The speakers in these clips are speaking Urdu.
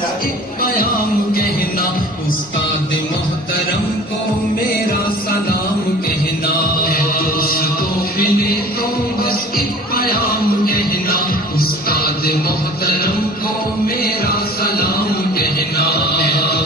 بس ایک پیام کہنا، استاد محترم کو میرا سلام کہنا۔ دوستوں ملے تو بس ایک پیام کہنا، استاد محترم کو میرا سلام کہنا۔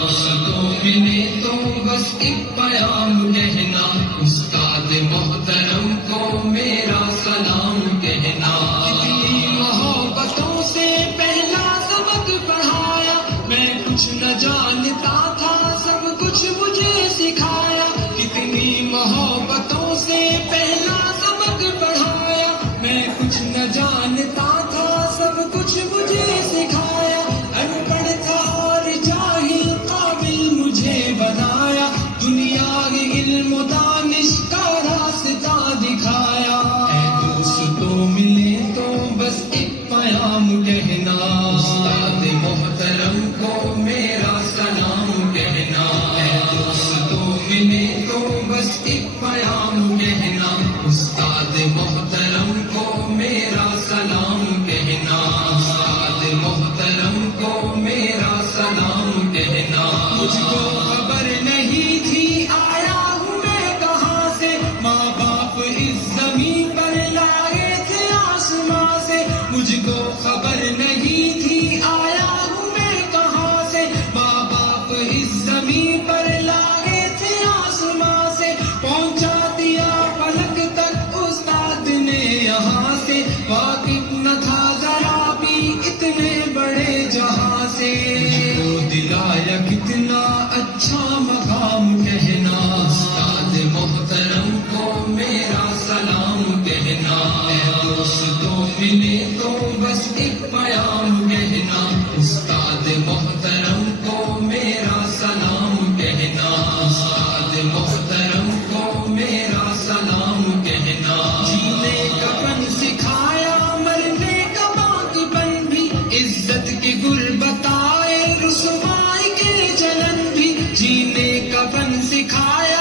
دوستوں ملے تو بس ایک پیام کہنا، استاد محترم کو میرا سلام کہنا۔ کتنی محبتوں سے پہلا سبق پڑھایا، میں کچھ نہ جانتا تھا سب کچھ مجھے سکھایا۔ کتنی محبتوں سے پہلا سبق پڑھایا، میں کچھ نہ جانتا تھا سب کچھ مجھے سکھایا۔ ان پڑھ تھا اور جاہل قابل مجھے بنایا، دنیا کے علم و دانش کا راستہ دکھایا۔ اے دوستوں ملے تو بس ایک پیام کہنا، استاد محترم کو میرا سلام کہنا۔ اے دوستوں ملے تو بس ایک پیام کہنا، استاد محترم کو میرا سلام کہنا۔ استاد محترم کو میرا سلام کہنا۔ مجھ کو خبر نہیں تھی آیا ہوں میں کہاں سے، ماں باپ اس زمین پر لائے تھے آسماں سے۔ مجھ کو خبر نہیں تھی آیا ہوں میں کہاں سے، ماں باپ اس زمین پر لائے تھے آسماں سے۔ پہنچا دیا فلک تک استاد نے یہاں سے، واقف نہ تھا ذرا بھی اتنے بڑے جہاں سے۔ مجھ کو دلایا کتنا اچھا مقام کہنا، استاد محترم کو میرا سلام کہنا۔ اے دوستوں ملے تو بس ایک پیام کہنا، استاد محترم کو میرا سلام کہنا۔ استاد محترم کو میرا سلام کہنا۔ جینے کا فن سکھایا، مرنے کا باقی پن بھی، عزت کے گل بتائے، رسوائی کے جلن بھی۔ جینے کا فن سکھایا،